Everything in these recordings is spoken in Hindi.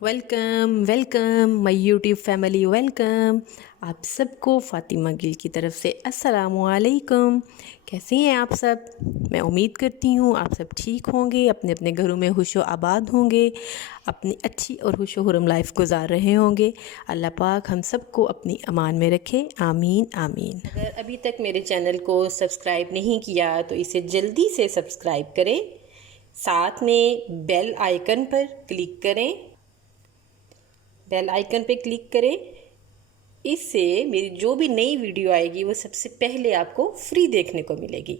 Welcome welcome my YouTube family welcome. आप सबको फ़ातिमा गिल की तरफ से अस्सलामु अलैकुम। कैसे हैं आप सब? मैं उम्मीद करती हूँ आप सब ठीक होंगे, अपने अपने घरों में खुशो आबाद होंगे, अपनी अच्छी और खुशो खुरम लाइफ गुजार रहे होंगे। अल्लाह पाक हम सबको अपनी अमान में रखे, आमीन आमीन। अगर अभी तक मेरे चैनल को सब्सक्राइब नहीं किया तो इसे जल्दी से सब्सक्राइब करें, साथ में बेल आइकन पर क्लिक करें। बेल आइकन पे क्लिक करें। इससे मेरी जो भी नई वीडियो आएगी वो सबसे पहले आपको फ्री देखने को मिलेगी।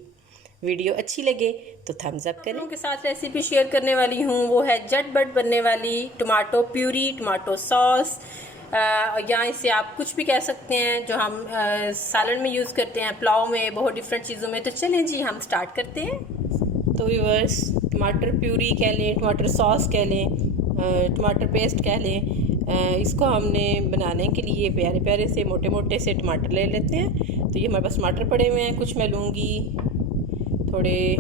वीडियो अच्छी लगे तो थम्स अप करें। उनके साथ रेसिपी शेयर करने वाली हूँ, वो है झटपट बनने वाली टमाटो प्यूरी, टमाटो सॉस, या इसे आप कुछ भी कह सकते हैं, जो हम सालन में यूज़ करते हैं, पुलाव में, बहुत डिफरेंट चीज़ों में। तो चलें जी, हम स्टार्ट करते हैं। तो व्यूअर्स, टमाटर प्यूरी कह लें, टमाटर सॉस कह लें, टमाटर पेस्ट कह लें, इसको हमने बनाने के लिए प्यारे प्यारे से मोटे मोटे से टमाटर ले लेते हैं। तो ये हमारे पास टमाटर पड़े हुए हैं, कुछ मैं लूँगी थोड़े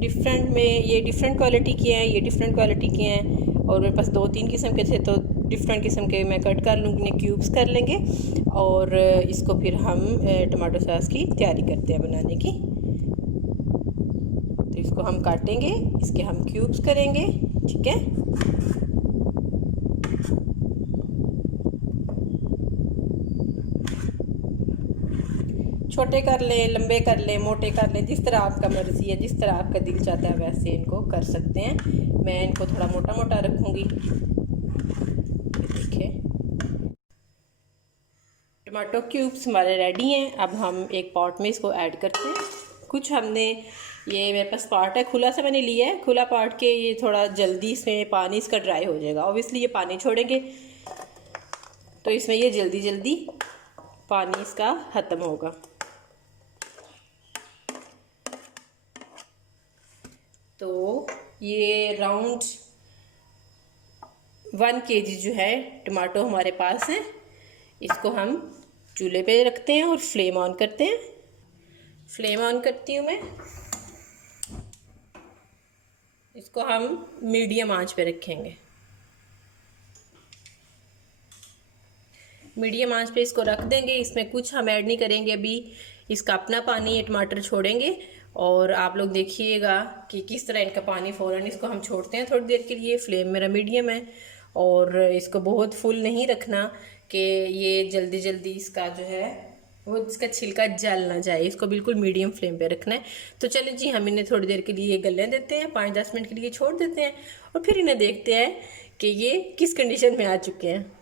डिफरेंट में, ये डिफरेंट क्वालिटी के हैं, ये डिफरेंट क्वालिटी के हैं, और मेरे पास 2-3 किस्म के थे तो डिफरेंट किस्म के मैं कट कर लूँगी, क्यूब्स कर लेंगे। और इसको फिर हम टमाटो सॉस की तैयारी करते हैं बनाने की। तो इसको हम काटेंगे, इसके हम क्यूब्स करेंगे, ठीक है। छोटे कर लें, लंबे कर लें, मोटे कर लें, जिस तरह आपका मर्ज़ी है, जिस तरह आपका दिल चाहता है वैसे इनको कर सकते हैं। मैं इनको थोड़ा मोटा मोटा रखूँगी। देखिए, टमाटो क्यूब्स हमारे रेडी हैं। अब हम एक पॉट में इसको ऐड करते हैं। कुछ हमने, ये मेरे पास पॉट है, खुला सा मैंने लिया है। खुला पॉट के ये थोड़ा जल्दी इसमें पानी इसका ड्राई हो जाएगा। ऑब्वियसली ये पानी छोड़ेंगे तो इसमें ये जल्दी जल्दी पानी इसका ख़त्म होगा। तो ये राउंड 1 kg जो है टमाटो हमारे पास है। इसको हम चूल्हे पे रखते हैं और फ्लेम ऑन करते हैं। फ्लेम ऑन करती हूँ मैं। इसको हम मीडियम आंच पे रखेंगे। मीडियम आंच पे इसको रख देंगे। इसमें कुछ हम ऐड नहीं करेंगे अभी, इसका अपना पानी ये टमाटर छोड़ेंगे। और आप लोग देखिएगा कि किस तरह इनका पानी फ़ौरन इसको हम छोड़ते हैं थोड़ी देर के लिए। फ्लेम मेरा मीडियम है और इसको बहुत फुल नहीं रखना कि ये जल्दी जल्दी इसका जो है वो इसका छिलका जल ना जाए। इसको बिल्कुल मीडियम फ्लेम पे रखना है। तो चलिए जी, हम इन्हें थोड़ी देर के लिए गलने देते हैं, 5-10 मिनट के लिए छोड़ देते हैं और फिर इन्हें देखते हैं कि ये किस कंडीशन में आ चुके हैं।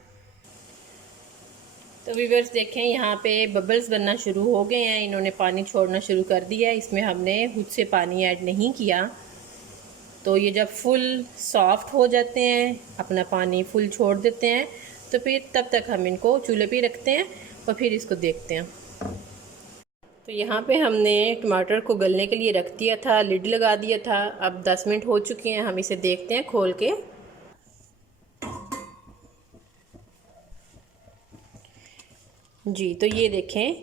तो व्यूअर्स देखें, यहाँ पे बबल्स बनना शुरू हो गए हैं, इन्होंने पानी छोड़ना शुरू कर दिया है। इसमें हमने खुद से पानी ऐड नहीं किया। तो ये जब फुल सॉफ्ट हो जाते हैं, अपना पानी फुल छोड़ देते हैं, तो फिर तब तक हम इनको चूल्हे पे रखते हैं और फिर इसको देखते हैं। तो यहाँ पे हमने टमाटर को गलने के लिए रख दिया था, लिड लगा दिया था। अब 10 मिनट हो चुके हैं, हम इसे देखते हैं खोल के। जी, तो ये देखें,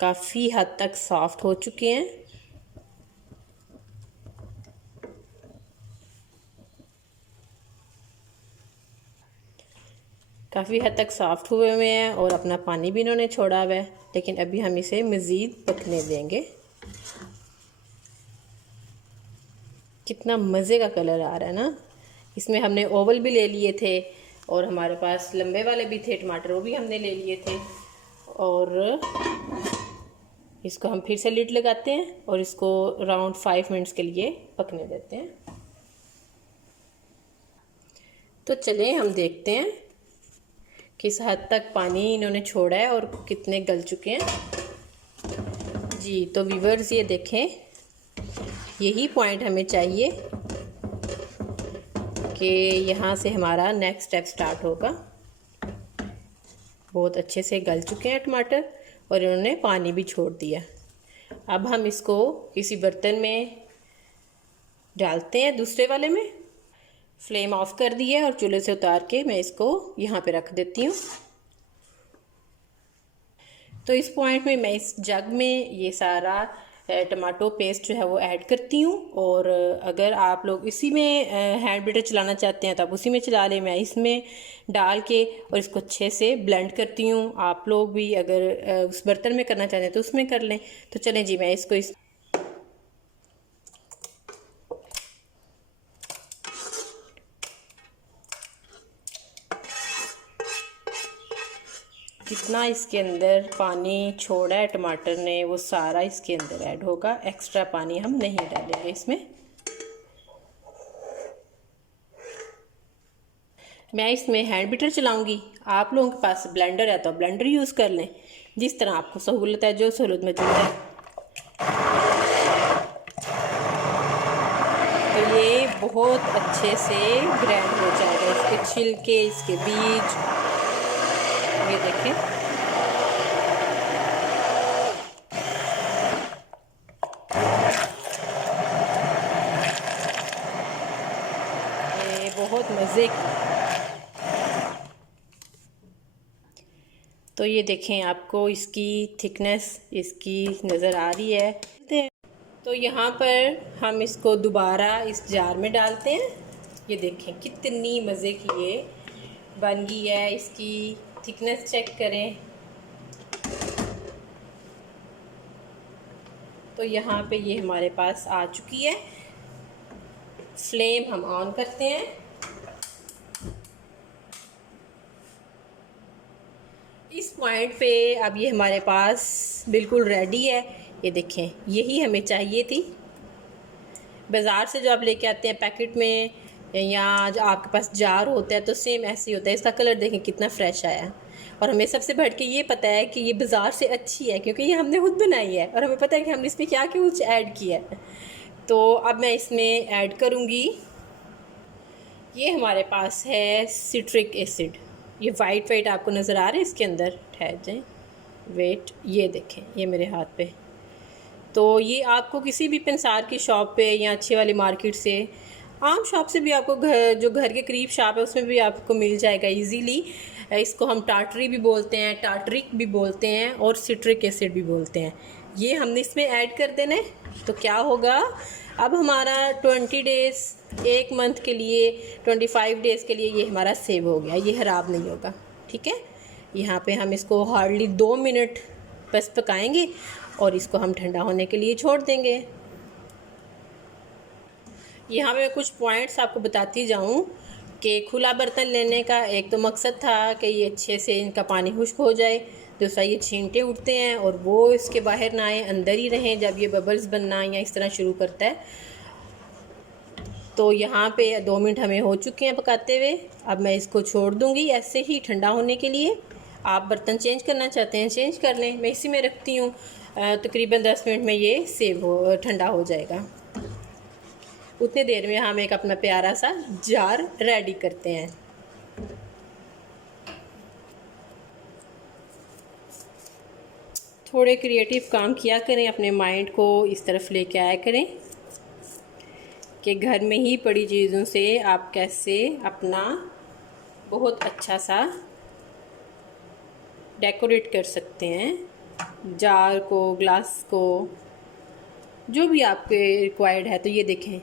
काफ़ी हद तक सॉफ्ट हो चुके हैं। काफ़ी हद तक सॉफ्ट हुए हुए हैं और अपना पानी भी इन्होंने छोड़ा हुआ है। लेकिन अभी हम इसे मज़ीद पकने देंगे। कितना मज़े का कलर आ रहा है ना। इसमें हमने ओवल भी ले लिए थे और हमारे पास लंबे वाले भी थे टमाटर, वो भी हमने ले लिए थे। और इसको हम फिर से लिड लगाते हैं और इसको अराउंड 5 मिनट्स के लिए पकने देते हैं। तो चलें हम देखते हैं किस हद तक पानी इन्होंने छोड़ा है और कितने गल चुके हैं। जी, तो व्यूअर्स ये देखें, यही पॉइंट हमें चाहिए कि यहाँ से हमारा नेक्स्ट स्टेप स्टार्ट होगा। बहुत अच्छे से गल चुके हैं टमाटर और इन्होंने पानी भी छोड़ दिया। अब हम इसको किसी बर्तन में डालते हैं, दूसरे वाले में। फ्लेम ऑफ कर दी है और चूल्हे से उतार के मैं इसको यहाँ पे रख देती हूँ। तो इस पॉइंट में मैं इस जग में ये सारा टमाटो पेस्ट जो है वो ऐड करती हूँ। और अगर आप लोग इसी में हैंड ब्लेंडर चलाना चाहते हैं तो आप उसी में चला लें। मैं इसमें डाल के और इसको अच्छे से ब्लेंड करती हूँ। आप लोग भी अगर उस बर्तन में करना चाहते हैं तो उसमें कर लें। तो चलें जी, मैं इसको जितना इसके अंदर पानी छोड़ा है टमाटर ने वो सारा इसके अंदर ऐड होगा। एक्स्ट्रा पानी हम नहीं डालेंगे इसमें। मैं इसमें हैंड बीटर चलाऊंगी। आप लोगों के पास ब्लेंडर है तो ब्लेंडर यूज़ कर लें, जिस तरह आपको सहूलत है, जो सहूलत मौजूद है। तो ये बहुत अच्छे से ग्राइंड हो जाएगा। इसके छिलके, इसके बीज, ये देखें। ये बहुत मज़े की। तो ये देखें, आपको इसकी थिकनेस इसकी नज़र आ रही है। तो यहाँ पर हम इसको दोबारा इस जार में डालते हैं। ये देखें कितनी मज़े की ये बन गई है। इसकी थिकनेस चेक करें। तो यहाँ पे ये हमारे पास आ चुकी है। फ्लेम हम ऑन करते हैं। इस पॉइंट पे अब ये हमारे पास बिल्कुल रेडी है। ये देखें, यही हमें चाहिए थी। बाज़ार से जो आप लेके आते हैं पैकेट में, या जो आपके पास जार होता है, तो सेम ऐसे ही होता है। इसका कलर देखें कितना फ्रेश आया है। और हमें सबसे बढ़ के ये पता है कि ये बाज़ार से अच्छी है, क्योंकि ये हमने खुद बनाई है और हमें पता है कि हमने इसमें क्या कुछ ऐड किया है। तो अब मैं इसमें ऐड करूँगी, ये हमारे पास है सिट्रिक एसिड। ये वाइट वाइट आपको नज़र आ रहा है इसके अंदर, ठहर जाए, वेट, ये देखें, ये मेरे हाथ पे। तो ये आपको किसी भी पंसार की शॉप पे या अच्छी वाली मार्केट से, आम शॉप से भी आपको, जो घर के करीब शॉप है उसमें भी आपको मिल जाएगा इजीली। इसको हम टाटरी भी बोलते हैं, टाटरिक भी बोलते हैं और सिट्रिक एसिड भी बोलते हैं। ये हमने इसमें ऐड कर देना है। तो क्या होगा, अब हमारा 20 डेज़, 1 मंथ के लिए, 25 डेज़ के लिए ये हमारा सेव हो गया। ये ख़राब नहीं होगा, ठीक है। यहाँ पे हम इसको हार्डली 2 मिनट बस पकाएंगे और इसको हम ठंडा होने के लिए छोड़ देंगे। यहाँ पे मैं कुछ पॉइंट्स आपको बताती जाऊँ कि खुला बर्तन लेने का एक तो मकसद था कि ये अच्छे से इनका पानी खुश्क हो जाए। दूसरा, ये छींटे उठते हैं और वो इसके बाहर ना आए, अंदर ही रहें जब ये बबल्स बनना या इस तरह शुरू करता है। तो यहाँ पे 2 मिनट हमें हो चुके हैं पकाते हुए। अब मैं इसको छोड़ दूँगी ऐसे ही ठंडा होने के लिए। आप बर्तन चेंज करना चाहते हैं चेंज कर लें, मैं इसी में रखती हूँ। तकरीबन 10 मिनट में ये ठंडा हो जाएगा। उतने देर में हम एक अपना प्यारा सा जार रेडी करते हैं। थोड़े क्रिएटिव काम किया करें, अपने माइंड को इस तरफ लेके आया करें कि घर में ही पड़ी चीज़ों से आप कैसे अपना बहुत अच्छा सा डेकोरेट कर सकते हैं। जार को, ग्लास को, जो भी आपके रिक्वायर्ड है। तो ये देखें,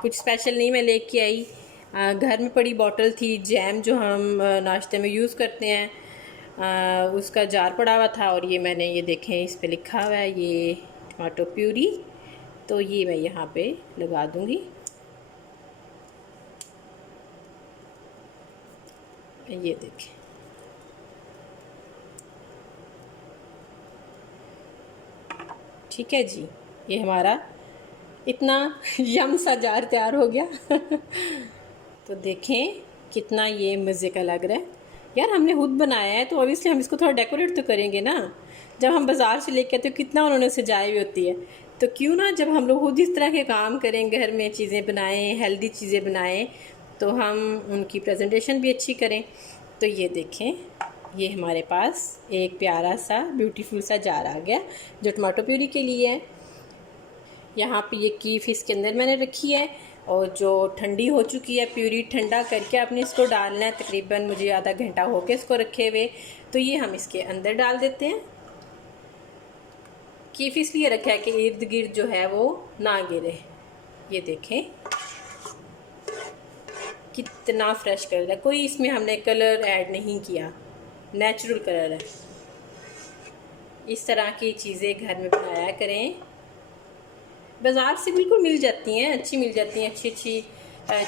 कुछ स्पेशल नहीं मैं लेके आई, घर में पड़ी बॉटल थी, जैम जो हम नाश्ते में यूज़ करते हैं, उसका जार पड़ा हुआ था। और ये मैंने, ये देखें, इस पे लिखा हुआ है ये टमाटो प्यूरी। तो ये मैं यहाँ पे लगा दूँगी। ये देखें, ठीक है जी, ये हमारा इतना यम सा जार तैयार हो गया। तो देखें कितना ये मज़े का लग रहा है। यार हमने खुद बनाया है तो ऑब्वियसली हम इसको थोड़ा डेकोरेट तो करेंगे ना। जब हम बाज़ार से लेके आते तो कितना उन्होंने सजाई हुई होती है, तो क्यों ना जब हम लोग खुद इस तरह के काम करें, घर में चीज़ें बनाएं, हेल्दी चीज़ें बनाएं, तो हम उनकी प्रेजेंटेशन भी अच्छी करें। तो ये देखें, ये हमारे पास एक प्यारा सा ब्यूटीफुल सा जार आ गया जो टमाटो प्यूरी के लिए है। यहाँ पे ये कीफ इसके अंदर मैंने रखी है और जो ठंडी हो चुकी है प्यूरी, ठंडा करके आपने इसको डालना है। तकरीबन मुझे आधा घंटा हो गया इसको रखे हुए। तो ये हम इसके अंदर डाल देते हैं। कीफ इसलिए रखा है कि इर्द गिर्द जो है वो ना गिरे। ये देखें कितना फ्रेश कलर है, कोई इसमें हमने कलर ऐड नहीं किया, नेचुरल कलर है। इस तरह की चीज़ें घर में बनाया करें। बाज़ार से बिल्कुल मिल जाती हैं, अच्छी मिल जाती हैं, अच्छी अच्छी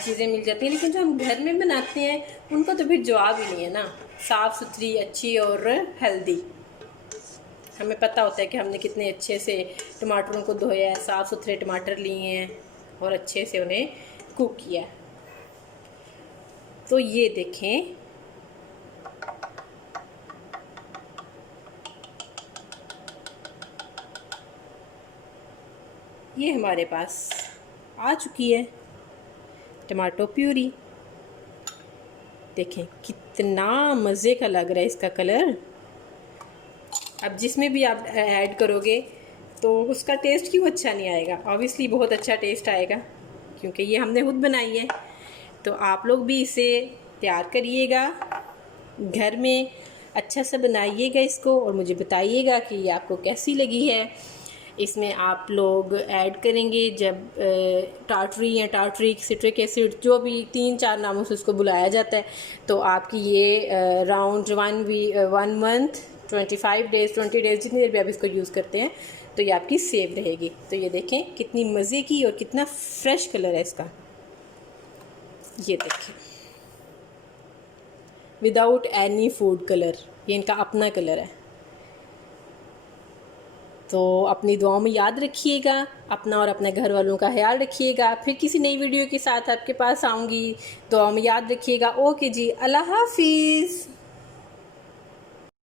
चीज़ें मिल जाती हैं, लेकिन जो हम घर में बनाते हैं उनका तो फिर जवाब ही नहीं है ना। साफ़ सुथरी, अच्छी और हेल्दी। हमें पता होता है कि हमने कितने अच्छे से टमाटरों को धोया है, साफ़ सुथरे टमाटर लिए हैं और अच्छे से उन्हें कुक किया है। तो ये देखें ये हमारे पास आ चुकी है टमाटो प्यूरी। देखें कितना मज़े का लग रहा है इसका कलर। अब जिसमें भी आप ऐड करोगे तो उसका टेस्ट क्यों अच्छा नहीं आएगा? ऑब्वियसली बहुत अच्छा टेस्ट आएगा, क्योंकि ये हमने खुद बनाई है। तो आप लोग भी इसे तैयार करिएगा घर में, अच्छा सा बनाइएगा इसको और मुझे बताइएगा कि ये आपको कैसी लगी है। इसमें आप लोग ऐड करेंगे जब टार्टरी या टार्टरिक सिट्रिक एसिड, जो भी 3-4 नामों से उसको बुलाया जाता है, तो आपकी ये राउंड 1 मंथ 25 डेज़ 20 डेज़ जितनी देर भी आप इसको यूज़ करते हैं तो ये आपकी सेव रहेगी। तो ये देखें कितनी मज़े की और कितना फ्रेश कलर है इसका। ये देखें विदाउट एनी फूड कलर, ये इनका अपना कलर है। तो अपनी दुआओं में याद रखिएगा, अपना और अपने घर वालों का ख्याल रखिएगा। फिर किसी नई वीडियो के साथ आपके पास आऊँगी। दुआओं में याद रखिएगा। ओके जी, अल्लाह हाफिज़।